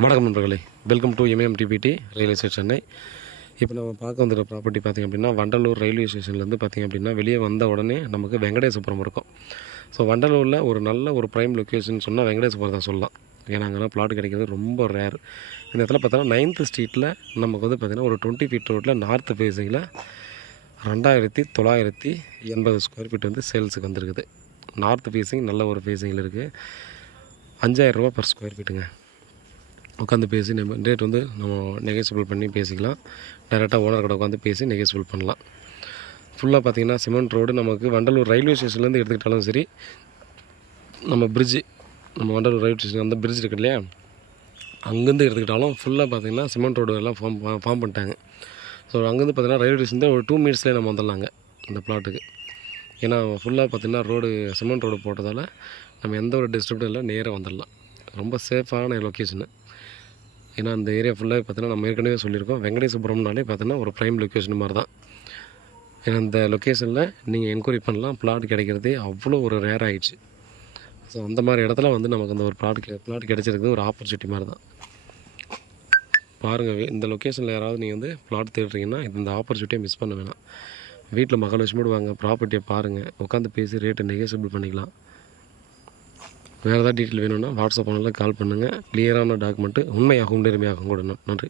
வணக்கம் நண்பர்களே, welcome to MMTPT real estate Chennai. இப்போ நம்ம பார்க்க வந்துடுற ப்ராப்பர்ட்டி பார்த்திங்க அப்படின்னா வண்டலூர் ரயில்வே ஸ்டேஷன்லேருந்து பார்த்திங்க அப்படின்னா வெளியே வந்த உடனே நமக்கு வெங்கடேசபுரம் இருக்கும். ஸோ வண்டலூரில் ஒரு நல்ல ஒரு ப்ரைம் லொக்கேஷன் சொன்னால் வெங்கடேசபுரம் தான் சொல்லலாம். ஏன்னா அங்கெல்லாம் பிளாட் கிடைக்கிறது ரொம்ப ரேர். இந்த இடத்துல பார்த்தோன்னா 9th ஸ்ட்ரீட்டில் நமக்கு வந்து பார்த்திங்கன்னா ஒரு 20 feet ரோட்டில் நார்த் ஃபேஸிங்கில் 2980 ஸ்கொயர் ஃபீட் வந்து சேல்ஸுக்கு வந்துருக்குது. நார்த் ஃபேஸிங் நல்ல ஒரு ஃபேஸிங்கில் இருக்குது. 5000 ரூபா பர் ஸ்கொயர் ஃபீட்டுங்க. உட்காந்து பேசி நம்ம ரேட் வந்து நம்ம நெகோசியபிள் பண்ணி பேசிக்கலாம். டைரெக்டாக ஓனர் கடை உட்காந்து பேசி நெகோசியபிள் பண்ணலாம். ஃபுல்லாக பார்த்திங்கன்னா சிமெண்ட் ரோடு. நமக்கு வண்டலூர் ரயில்வே ஸ்டேஷன்லேருந்து எடுத்துக்கிட்டாலும் சரி, நம்ம வண்டலூர் ரயில்வே ஸ்டேஷன் அந்த பிரிட்ஜ் இருக்குது இல்லையா, அங்கேருந்து எடுத்துக்கிட்டாலும் ஃபுல்லாக பார்த்திங்கன்னா சிமெண்ட் ரோடு எல்லாம் ஃபார்ம் பண்ணிட்டாங்க. ஸோ அங்கேருந்து பார்த்திங்கன்னா ரயில்வே ஸ்டேஷன் ஒரு 2 minutesலேயே நம்ம வந்துடலாங்க இந்த பிளாட்டுக்கு. ஏன்னா ஃபுல்லாக பார்த்திங்கன்னா ரோடு சிமெண்ட் ரோடு போட்டதால் நம்ம எந்த ஒரு டிஸ்டர்பும் இல்லை, நேராக வந்துடலாம். ரொம்ப சேஃபான லொக்கேஷனு. ஏன்னா அந்த ஏரியா ஃபுல்லாக பார்த்தீங்கன்னா நம்ம ஏற்கனவே சொல்லியிருக்கோம், வெங்கடேசபுரம்னாலே பார்த்தீங்கன்னா ஒரு ப்ரைம் லொக்கேஷன் மாதிரி தான். ஏன்னா அந்த லொக்கேஷனில் நீங்கள் என்கொயரி பண்ணலாம், பிளாட் கிடைக்கிறதே அவ்வளோ ஒரு ரேர் ஆகிடுச்சு. ஸோ அந்த மாதிரி இடத்துல வந்து நமக்கு அந்த ஒரு பிளாட் கிடைச்சிருக்குது ஒரு ஆப்பர்ச்சுனிட்டி மாதிரி தான். பாருங்கள், இந்த லொக்கேஷனில் யாராவது நீங்கள் வந்து பிளாட் தேடுறீங்கன்னா இந்த ஆப்பர்ச்சுனிட்டியை மிஸ் பண்ண வேணாம். வீட்டில் மகாலட்சுமியோடு வாங்க, ப்ராப்பர்ட்டியை பாருங்கள், உட்காந்து பேசி ரேட்டை நெகோசியபிள் பண்ணிக்கலாம். வேறு ஏதாவது டீட்டெயில் வேணும்னா வாட்ஸ்அப் பண்ணலாம், கால் பண்ணுங்கள். கிளியரான டாக்குமெண்ட்டு, உண்மையாகவும் நேர்மையாகவும் கூட. நன்றி.